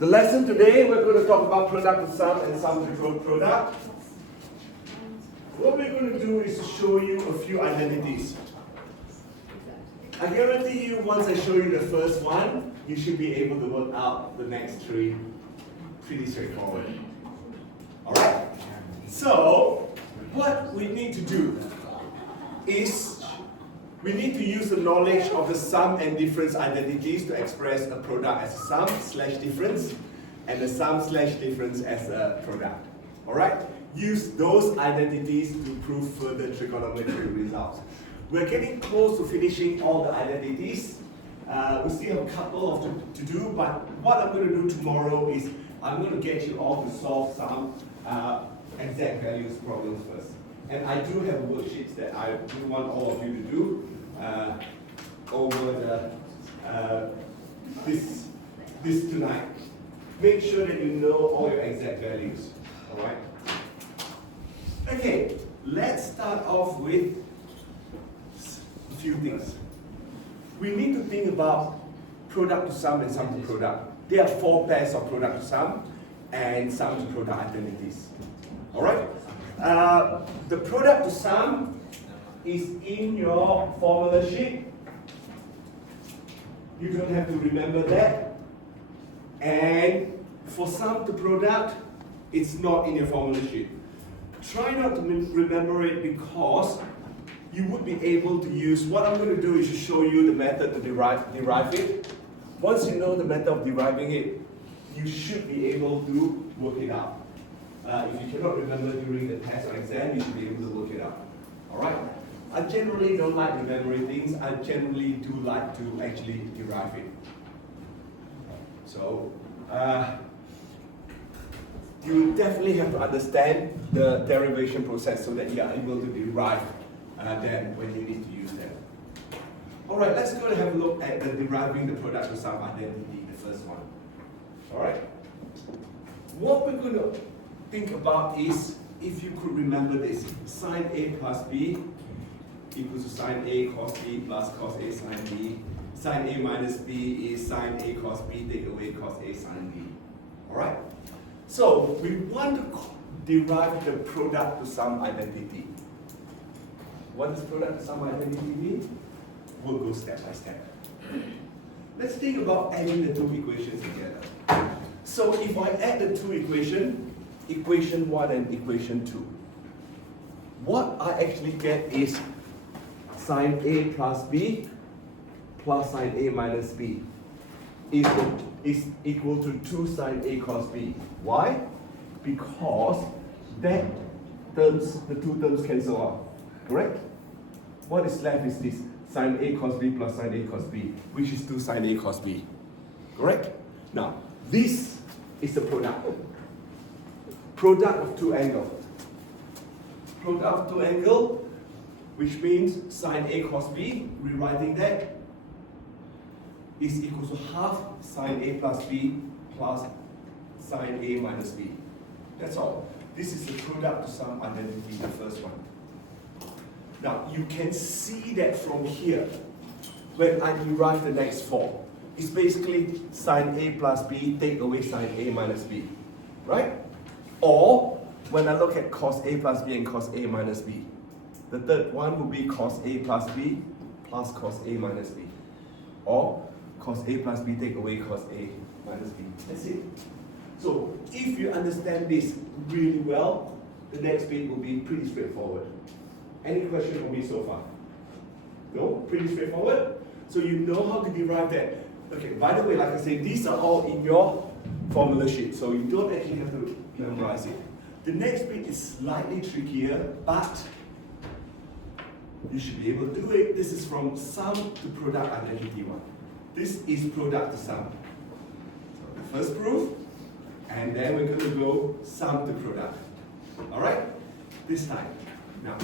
The lesson today, we're going to talk about product to sum and sum to product. What we're going to do is to show you a few identities. I guarantee you, once I show you the first one, you should be able to work out the next three pretty straightforward. Alright? So, what we need to do is we need to use the knowledge of the sum and difference identities to express a product as a sum/difference and the sum/difference as a product. Alright? Use those identities to prove further trigonometry results. We're getting close to finishing all the identities. We still have a couple to do, but what I'm going to do tomorrow is I'm going to get you all to solve some exact values problems first. And I do have worksheets that I do want all of you to do over this tonight. Make sure that you know all your exact values. Alright? Okay, let's start off with a few things. We need to think about product to sum and sum to product. There are 4 pairs of product to sum and sum to product identities. Alright? The product to sum is in your formula sheet. You don't have to remember that. And for sum to product, it's not in your formula sheet. Try not to remember it because you would be able to use, what I'm going to do is to show you the method to derive it. Once you know the method of deriving it, you should be able to work it out. If you cannot remember during the test or exam, you should be able to work it out. Alright? I generally don't like remembering things. I generally do like to actually derive it. So, you definitely have to understand the derivation process so that you are able to derive them when you need to use them. Alright, let's go and have a look at the deriving the product to sum identity, the first one. Alright? What we're going to think about is, if you could remember this, sine A plus B equals to sine A cos B plus cos A sine B. Sine A minus B is sine A cos B, take away cos A sine B. Alright? So, we want to derive the product to sum identity. What does product to sum identity mean? We'll go step by step. Let's think about adding the 2 equations together. So, if I add the 2 equations, equation 1 and equation 2, what I actually get is sine A plus B plus sine A minus B is equal to 2 sine A cos B. Why? Because that terms, the 2 terms cancel out. Correct? What is left is this sine A cos B plus sine A cos B, which is 2 sine A cos B. Correct? Now, this is the product. Product of 2 angles. Product of 2 angles, which means sine A cos B, rewriting that, is equal to half sine A plus B plus sine A minus B. That's all. This is the product to sum identity, the first one. Now, you can see that from here, when I derive the next 4. It's basically sine A plus B, take away sine A minus B. Right? Or, when I look at cos A plus B and cos A minus B, the third one will be cos A plus B plus cos A minus B. Or, cos A plus B take away cos A minus B. That's it. So, if you understand this really well, the next bit will be pretty straightforward. Any question for me so far? No? Pretty straightforward? So you know how to derive that. Okay, by the way, like I said, these are all in your formula sheet, so you don't actually have to memorize it. The next bit is slightly trickier, but you should be able to do it. This is from sum to product identity 1. This is product to sum. So the first proof, and then we're going to go sum to product. Alright? This time. Now,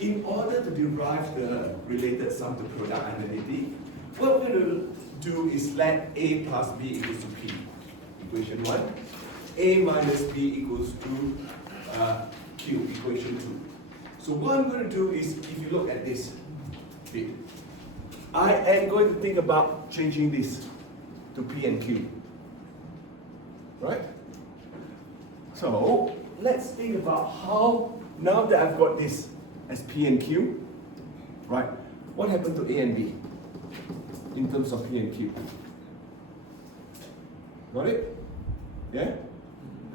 in order to derive the related sum to product identity, what we're going to do is let A plus B equals to P. Equation 1. A minus B equals to Q, equation 2. So what I'm going to do is, if you look at this bit, I am going to think about changing this to P and Q. right? So let's think about how, now that I've got this as P and Q, right? What happened to A and B in terms of P and Q? Got it? Yeah?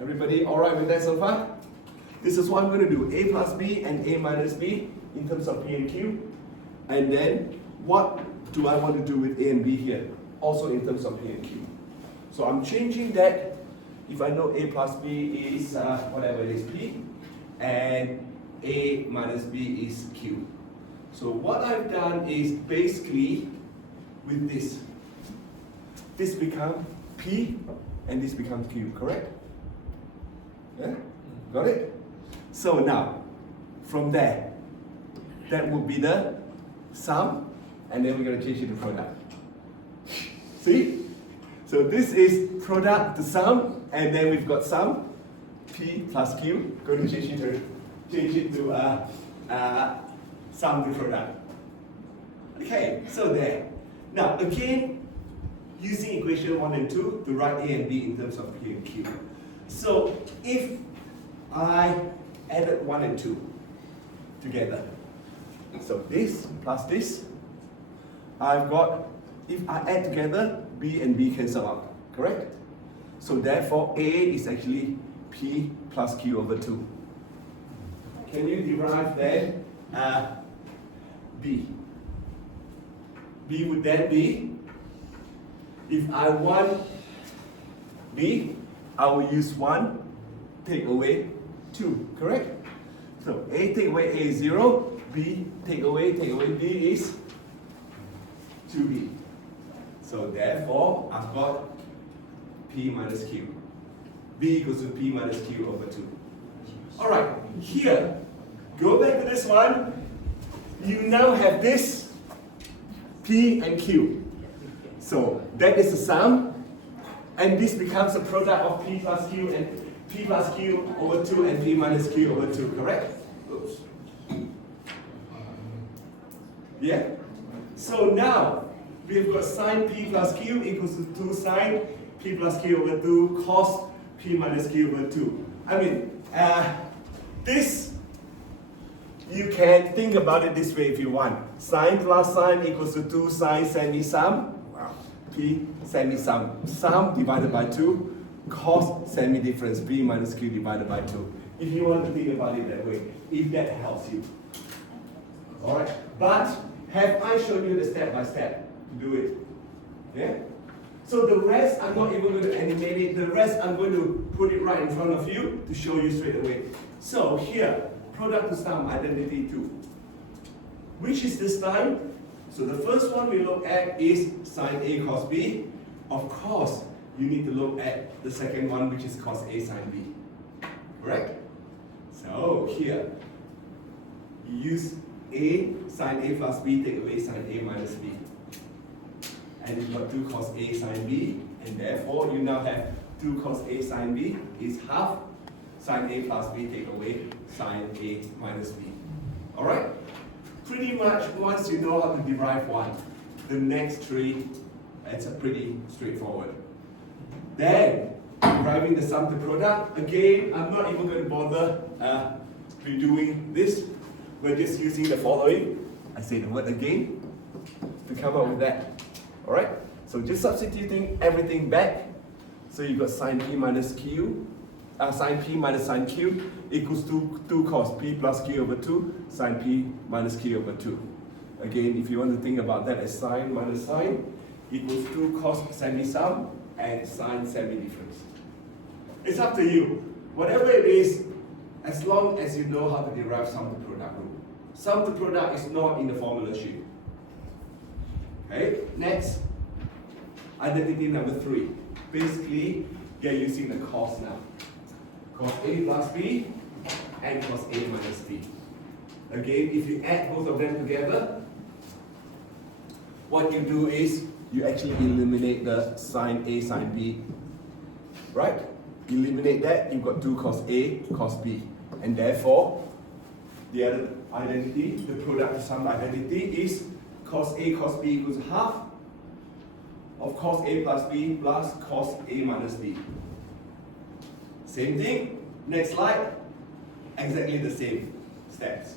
Everybody all right with that so far? This is what I'm going to do. A plus B and A minus B in terms of P and Q. And then what do I want to do with A and B here? Also in terms of P and Q. So I'm changing that. If I know A plus B is whatever it is, P, and A minus B is Q. So what I've done is basically with this becomes P and this becomes Q, correct? Yeah? Got it? So now, from there, that would be the sum, and then we're going to change it to product. See? So this is product to sum, and then we've got sum, P plus Q. Going to change it to sum to product. Okay, so there. Now again, using equation 1 and 2 to write A and B in terms of P and Q. So if I added 1 and 2 together, so this plus this, I've got, if I add together, B and B cancel out, correct? So therefore, A is actually P plus Q over 2. Can you derive then B? B would then be, if I want B, I will use 1, take away 2, correct? So A take away A is 0, B take away B is 2B. So therefore, I've got P minus Q. B equals to P minus Q over 2. Alright, here, go back to this one. You now have this P and Q. So that is the sum, and this becomes a product of P plus Q and P plus Q over 2 and P minus Q over 2, correct? Oops. Yeah? So now, we've got sine P plus Q equals to 2 sine P plus Q over 2 cos P minus Q over 2. I mean, this, you can think about it this way if you want. Sine plus sine equals to 2 sine semi-sum. Wow. P semi-sum. Sum divided by 2. Cos semi-difference. P minus Q divided by 2. If you want to think about it that way. If that helps you. Alright? But have I shown you the step by step to do it? Yeah? So the rest, I'm not even going to animate it. The rest, I'm going to put it right in front of you to show you straight away. So here, product to sum, identity 2. Which is this time? So the first one we look at is sine A cos B. Of course, you need to look at the second one, which is cos A sine B. Correct? So here, you use A, sine A plus B, take away sine A minus B. And you've got 2 cos A sine B, and therefore you now have 2 cos A sine B is half sine A plus B, take away sine A minus B. Alright? Pretty much once you know how to derive one, the next three, it's a pretty straightforward. Then, deriving the sum to product, again, I'm not even going to bother redoing this. We're just using the following. I say the word again to come up with that. Alright? So just substituting everything back. So you've got sine P minus Q, sine P minus sine Q equals to 2 cos P plus Q over 2, sine P minus Q over 2. Again, if you want to think about that as sine minus sine equals 2 cos semi-sum and sine semi-difference. It's up to you. Whatever it is, as long as you know how to derive sum to product rule. Sum to product is not in the formula sheet. Okay, next, identity number 3. Basically, you're using the cos now. Cos A plus B and cos A minus B. Again, if you add both of them together, what you do is you actually eliminate the sine A sine B. Right? Eliminate that, you've got 2 cos A cos B. And therefore, the other identity, the product of sum identity is cos A cos B equals half of cos A plus B plus cos A minus B. Same thing. Next slide. Exactly the same steps.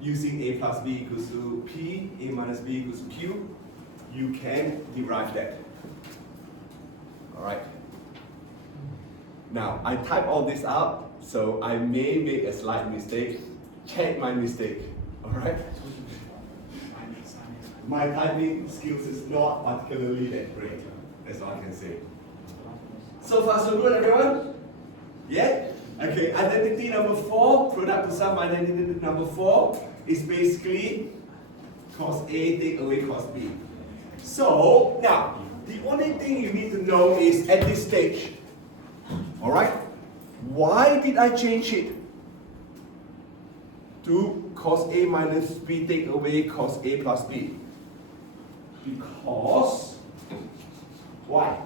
Using a plus b equals to p, a minus b equals to q, you can derive that. Alright. Now, I type all this out, so I may make a slight mistake. Check my mistake. Alright? My typing skills is not particularly that great. That's all I can say. So far, so good, everyone? Yeah? Okay, identity number 4, product to sum identity number 4 is basically cos A take away cos B. So, now, the only thing you need to know is at this stage, alright, why did I change it to cos A minus B take away cos A plus B? Because, why?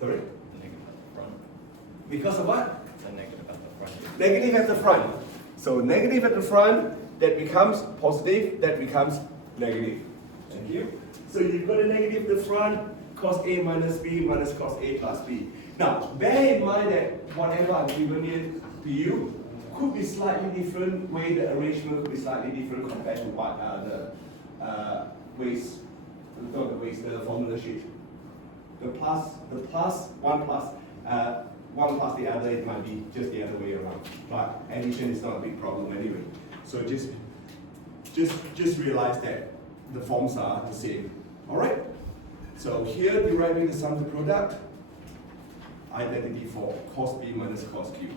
Sorry? The negative at the front. Because of what? The negative at the front. Negative at the front. So negative at the front, that becomes positive, that becomes negative. Thank you. So you've got a negative at the front, cos A minus B minus cos A plus B. Now, bear in mind that whatever I've given it to you could be slightly different, way the arrangement could be slightly different compared to what the formula sheet. The plus, one plus the other, it might be just the other way around. But addition is not a big problem anyway. So just realize that the forms are the same. Alright? So here deriving the sum of the product, identity for cos B minus cos Q.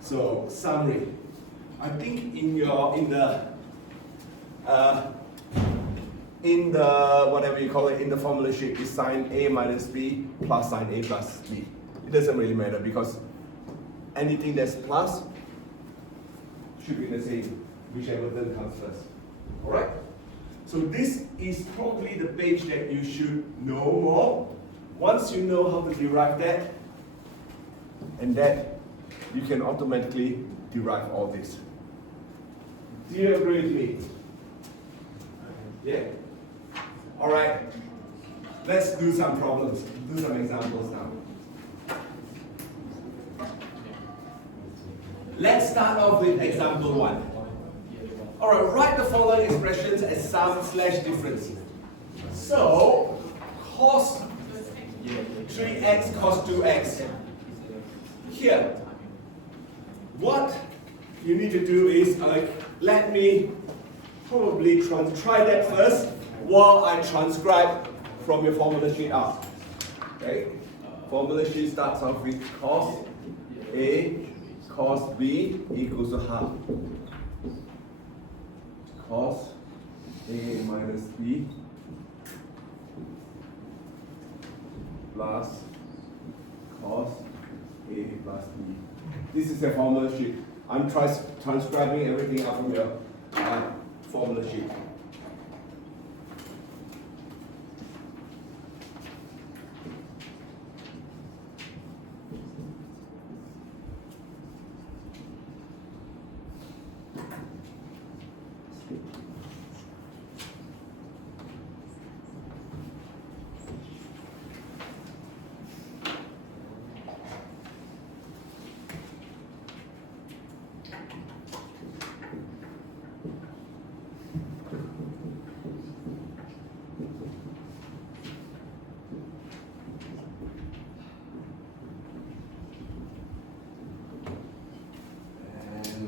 So summary. I think in the whatever you call it, in the formula sheet is sine A minus B plus sine A plus B. It doesn't really matter because anything that's plus should be the same, whichever term comes first. Alright? So this is probably the page that you should know more. Once you know how to derive that, and that, you can automatically derive all this. Do you agree with me? Yeah? Alright, let's do some problems, do some examples now. Let's start off with example 1. Alright, write the following expressions as sum/difference. So, cos 3x cos 2x. Here, what you need to do is, let me probably try that first while I transcribe from your formula sheet out. Okay? Formula sheet starts off with cos A cos B equals to half. Cos A minus B plus cos A plus B. This is a formula sheet. I'm transcribing everything out from your formula sheet.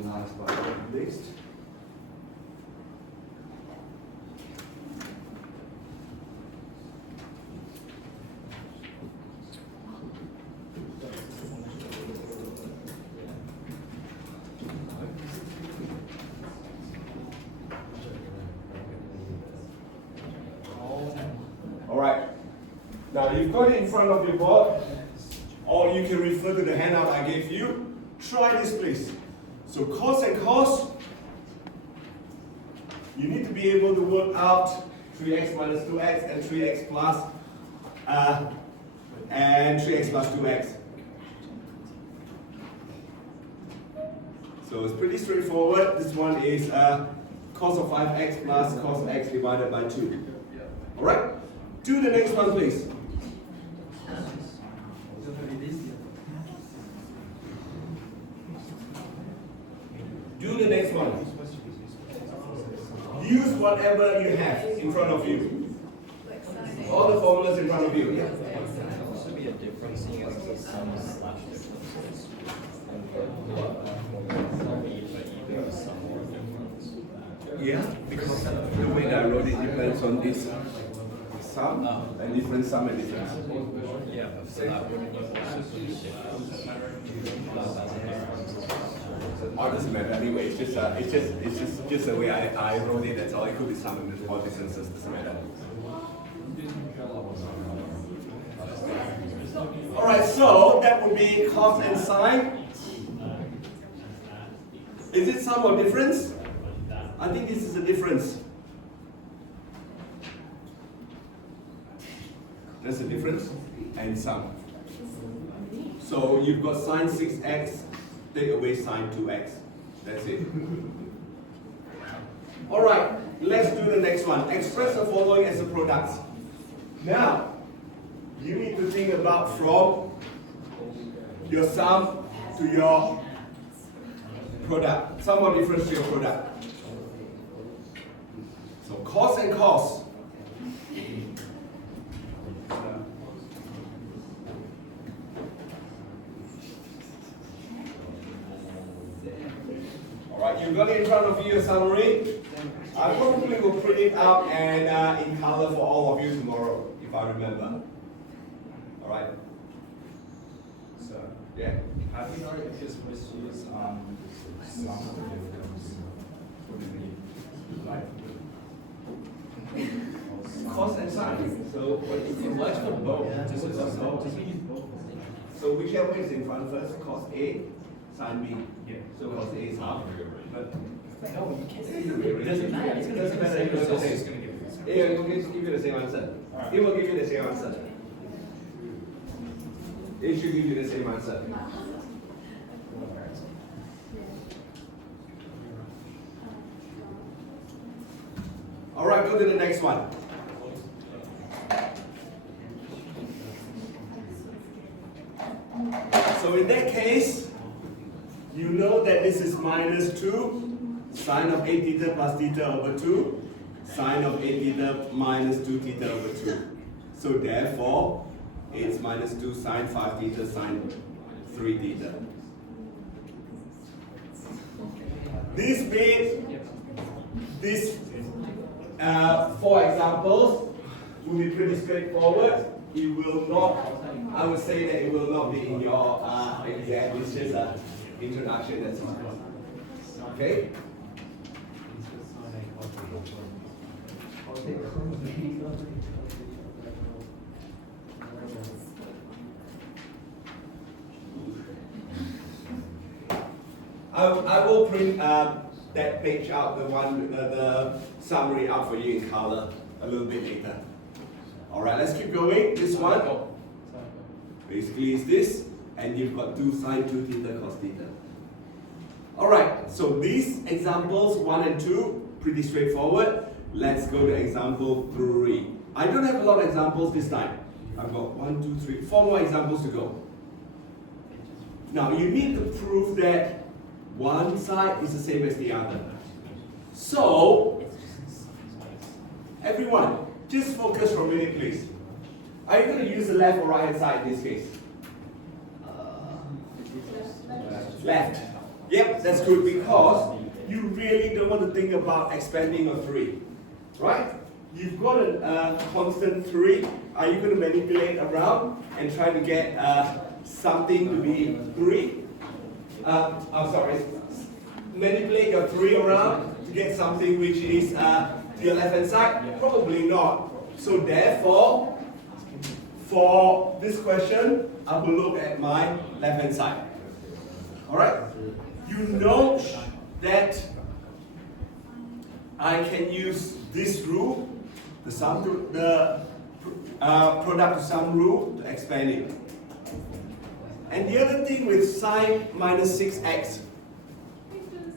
Last but not least, all right. Now you've got it in front of your board, or you can refer to the handout I gave you. Try this, please. So cos and cos, you need to be able to work out 3x minus 2x and 3x plus and 3x plus 2x. So it's pretty straightforward. This one is cos of 5x plus cos x divided by 2. Alright? Do the next one, please. Do the next one. Use whatever you have in front of you. All the formulas in front of you. Yeah. Also be a difference against the sum slash differences. Either a sum or a difference. Yeah, because the way that I wrote it depends on this sum and different sum and difference. Yeah, so that would also be a difference. As a difference. Oh, it doesn't matter anyway. It's just the way I wrote it. That's all. It could be sum and all differences. Doesn't matter. All right. So that would be cos and sine. Is it sum or difference? I think this is a difference. That's a difference and sum. So you've got sine 6x, take away sine 2x. That's it. All right, let's do the next one. Express the following as a product. Now, you need to think about from your sum to your product. Sum or difference to your product. So cos and cos. Alright, you've got it in front of you, a summary. I probably will print it out and in color for all of you tomorrow, if I remember. Alright? So, Yeah? have you already just misused sum of the difference? What do you mean? Like, Cos and sine. so, what's for both? This is a both. So whichever is in front first, cos A, sine B. Yeah. So cos A is half. But No, you can't say it doesn't matter. It doesn't matter. It will It's say- just gonna give you. it will give you the same answer. Alright. It will give you the same answer. It should give you the same answer. All right, go to the next one. So in that case, you know that this is minus 2 sine of 8 theta plus theta over 2 sine of 8 theta minus 2 theta over 2. So therefore, it's minus 2 sine 5 theta sine 3 theta. This bit, this 4 examples will be pretty straightforward. It will not, I would say that it will not be in your exam. It's just an introduction, that's all. Okay? I will print that page out, the summary out for you in color a little bit later. All right, let's keep going. This one basically is this, and you've got 2 sine 2 theta cos theta. All right, so these examples 1 and 2 pretty straightforward. Let's go to example 3. I don't have a lot of examples this time. I've got 1, 2, 3, 4 more examples to go. Now you need to prove that one side is the same as the other. So, everyone, just focus for a minute, please. Are you going to use the left or right hand side in this case? Left. Yep, that's good because you really don't want to think about expanding a 3. Right? You've got a constant 3. Are you going to manipulate around and try to get something to be 3? I'm sorry. Manipulate your 3 around to get something which is to your left hand side? Probably not. So therefore, for this question, I will look at my left hand side. Alright? You know that I can use this rule, the sum to the product to sum rule, to expand it. And the other thing with sine minus 6x,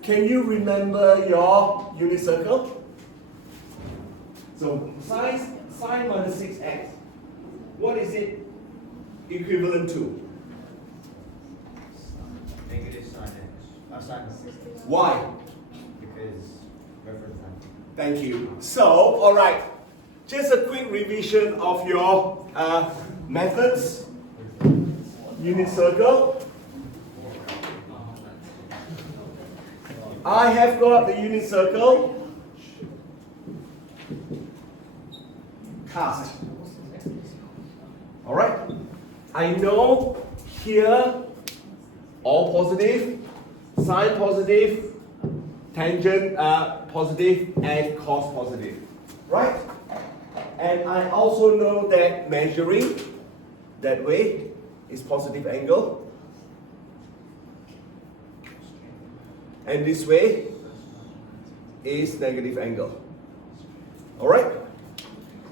can you remember your unit circle? So sine minus 6x, what is it equivalent to? Negative sin x. Sin Why? because reference sign. Thank you. So, alright, just a quick revision of your methods. Unit circle. I have got the unit circle. Cast. Alright? I know here all positive, sine positive, tangent positive, and cos positive. Right? And I also know that measuring that way is positive angle. And this way is negative angle. Alright?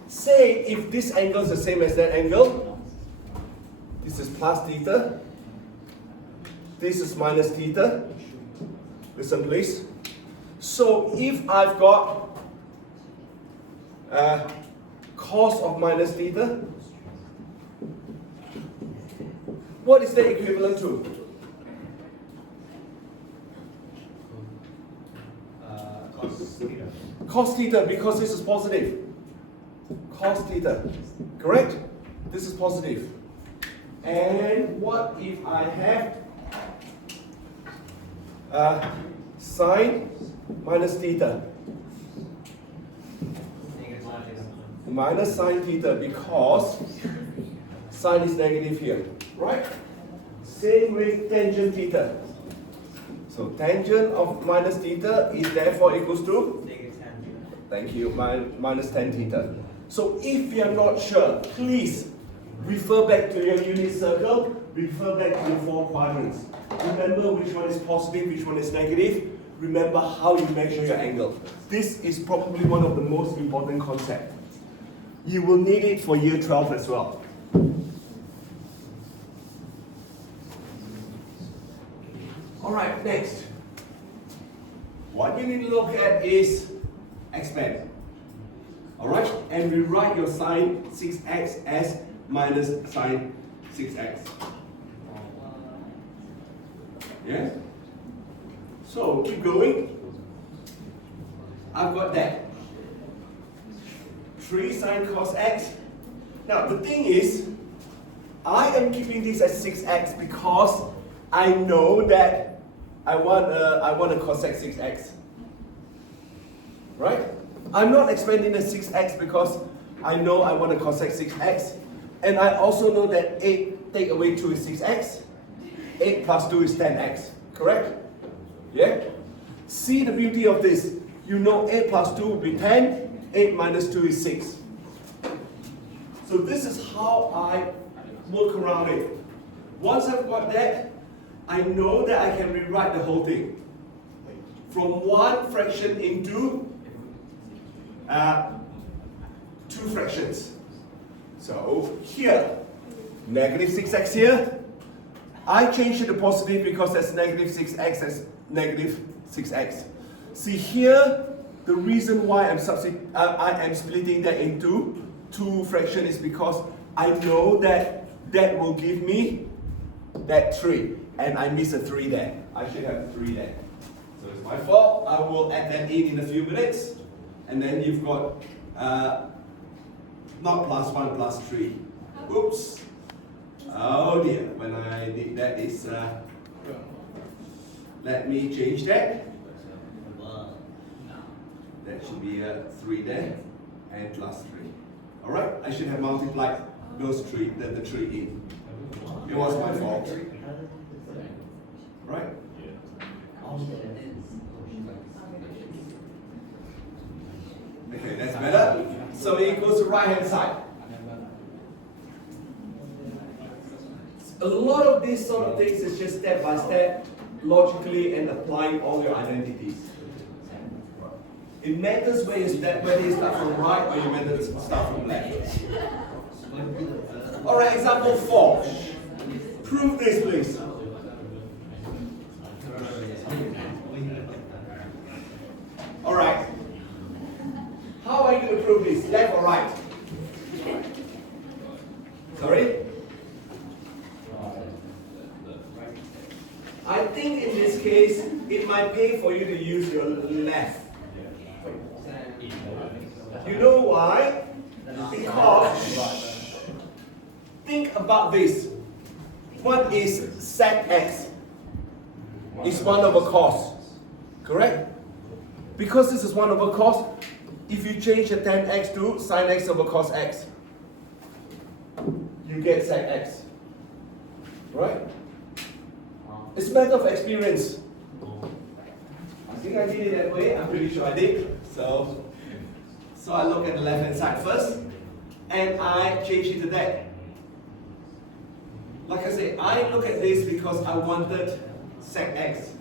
Say if this angle is the same as that angle, this is plus theta, this is minus theta. Listen please. So if I've got cos of minus theta, what is that equivalent to? Cos theta. Cos theta, because this is positive. Cos theta, correct? This is positive. And what if I have sine minus theta? Negative sin theta. Minus sine theta, because sine is negative here, right? Same with tangent theta. So tangent of minus theta is therefore equals to? Negative tan theta. Thank you, minus tan theta. So if you are not sure, please refer back to your unit circle, refer back to your 4 quadrants. Remember which one is positive, which one is negative. Remember how you measure your angle. This is probably one of the most important concepts. You will need it for year 12 as well. Alright, next. What you need to look at is expand. Alright, and rewrite your sine 6x as minus sine 6x. Yeah? So keep going. I've got that. 3 sine cos x. Now the thing is, I am keeping this as 6x because I know that I want a cosec 6x. Right? I'm not expanding the 6x because I know I want a cosec 6x. And I also know that 8 take away 2 is 6x. 8 plus 2 is 10x. Correct? Yeah? See the beauty of this. You know 8 plus 2 will be 10. 8 minus 2 is 6. So this is how I work around it. Once I've got that, I know that I can rewrite the whole thing. From one fraction into 2 fractions. So here, negative 6x here. I changed it to positive because that's negative 6x as negative 6x. See here, the reason why I am splitting that into 2 fractions is because I know that that will give me that 3. And I miss a 3 there. I should have a 3 there. So it's my fault. I will add that in a few minutes. And then you've got not plus 1 plus 3. Oops. Oh dear. When I did that is let me change that. That should be a 3 there and plus 3. Alright, I should have multiplied those 3, the 3 in. It was my fault. Right? Okay, that's better. So it equals to right hand side. A lot of these sort of things is just step by step, logically, and applying all your identities. It matters whether you start from right or you start from left. Alright, example 4. Prove this, please. Alright. How are you going to prove this? Left or right? Sorry? it might pay for you to use your left. You know why? Because think about this. What is sec x? It's 1 over cos. Correct? Because this is 1 over cos, if you change the tan x to sin x over cos x, you get sec x. Right? It's a matter of experience. I think I did it that way. I'm pretty sure I did. So I look at the left hand side first, and I change it to that. Like I say, I look at this because I wanted sec x.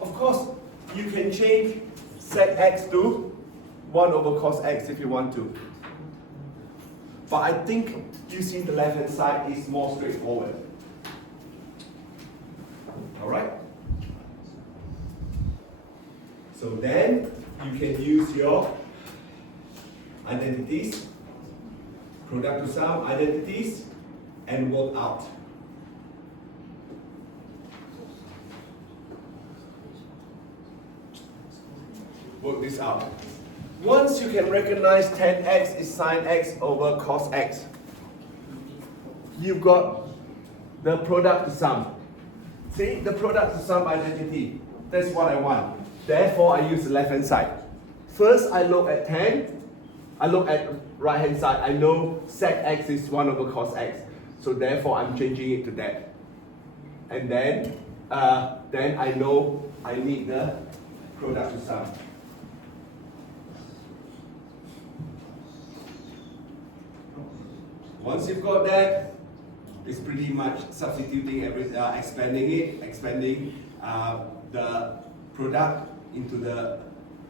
Of course, you can change sec x to 1 over cos x if you want to. But I think using the left hand side is more straightforward. Alright? So then you can use your identities, product to sum identities, and work out. Work this out. Once you can recognize tan x is sin x over cos x, you've got the product to sum. See, the product to sum identity. That's what I want. Therefore, I use the left hand side. First, I look at tan. I look at right hand side. I know sec x is 1 over cos x. So therefore, I'm changing it to that. And then I know I need the product to sum. Once you've got that, it's pretty much substituting expanding the product into the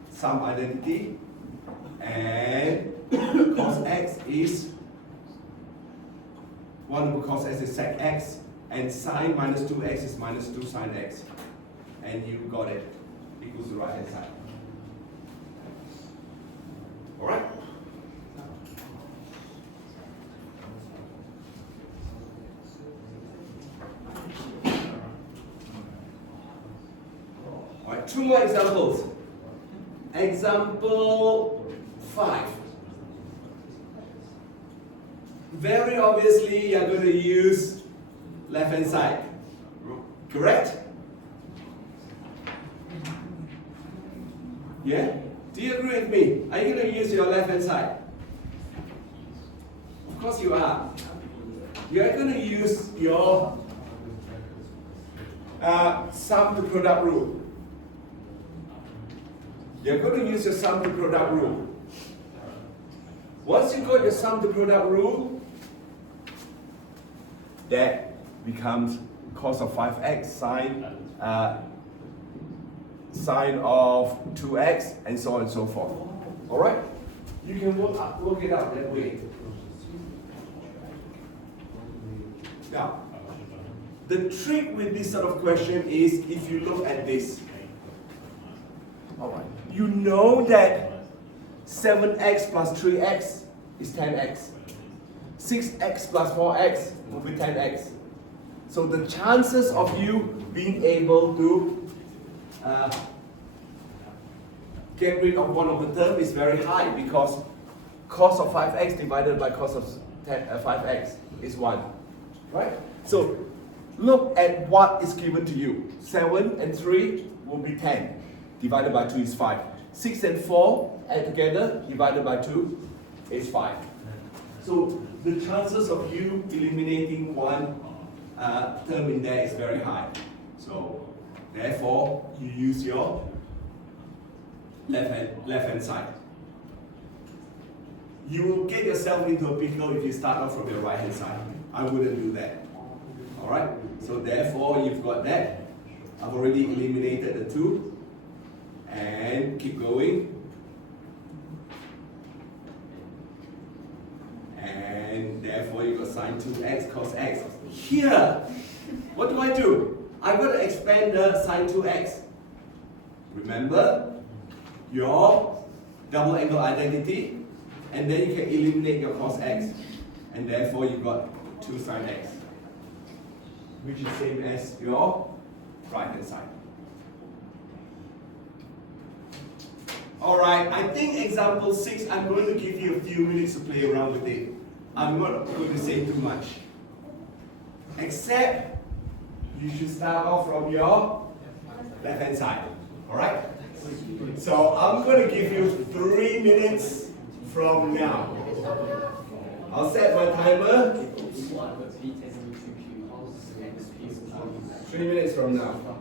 sum identity, and cos x is 1 over cos x is sec x, and sine minus 2x is minus 2 sine x, and you got it, equals the right hand side. Alright? Alright, 2 more examples. Example 5. Very obviously, you're going to use left hand side. Correct? Yeah? Do you agree with me? Are you going to use your left hand side? Of course you are. You are going to use your sum to product rule. You're going to use your sum to product rule. Once you got your sum to product rule, that becomes cos of 5x sine of 2x, and so on and so forth. Alright? You can work it out that way. Now, the trick with this sort of question is if you look at this. Alright. You know that 7x plus 3x is 10x. 6x plus 4x will be 10x. So the chances of you being able to get rid of one of the terms is very high, because cos of 5x divided by cos of 5x is 1. Right? So look at what is given to you. 7 and 3 will be 10. Divided by 2 is 5. 6 and 4 add together, divided by 2 is 5. So the chances of you eliminating one term in there is very high. So therefore, you use your left hand side. You will get yourself into a pickle if you start off from your right hand side. I wouldn't do that. Alright? So therefore, you've got that. I've already eliminated the 2. And keep going. And therefore you got sine 2x cos x. Here, what do? I'm going to expand the sine 2x. Remember your double angle identity, and then you can eliminate your cos x, and therefore you got 2 sine x, which is same as your right hand side. Alright, I think example 6, I'm going to give you a few minutes to play around with it. I'm not going to say too much. Except, you should start off from your left hand side. Alright? So I'm going to give you 3 minutes from now. I'll set my timer. 3 minutes from now.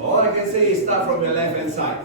All I can say is start from your left hand side.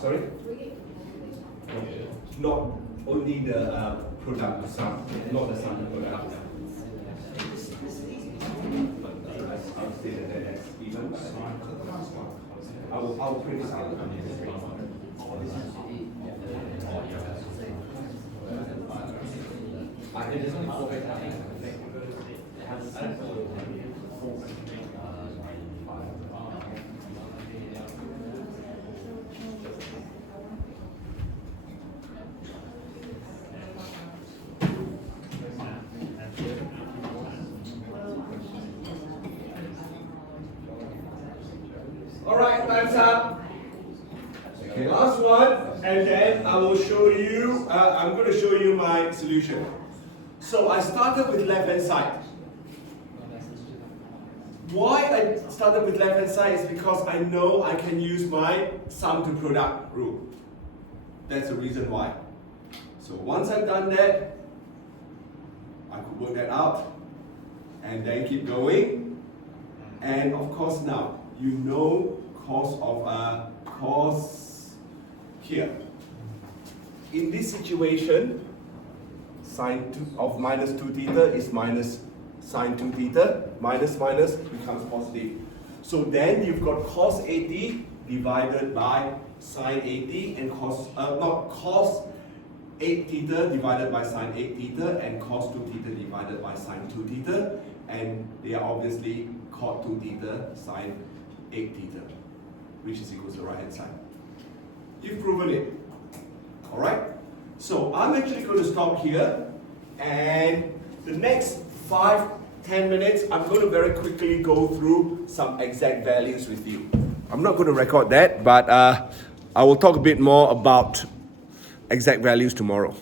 Sorry? Not only the product sum, not the sum product. I'll say that that's even. I'll print it out. Alright, time's up. Okay, last one, and then I will show you, I'm going to show you my solution. So I started with left hand side. Why I started with left hand side is because I know I can use my sum to product rule. That's the reason why. So once I've done that, I could work that out and then keep going. And of course now, you know cos here. In this situation, sine of minus 2 theta is minus sine 2 theta, minus minus becomes positive. So then you've got cos 80 divided by sine 80 and cos 8 theta divided by sine 8 theta and cos 2 theta divided by sine 2 theta, and they are obviously cot 2 theta sine 8 theta, which is equal to the right hand side. You've proven it. Alright? So I'm actually going to stop here, and the next 5-10 minutes I'm going to very quickly go through some exact values with you. I'm not going to record that, but I will talk a bit more about exact values tomorrow.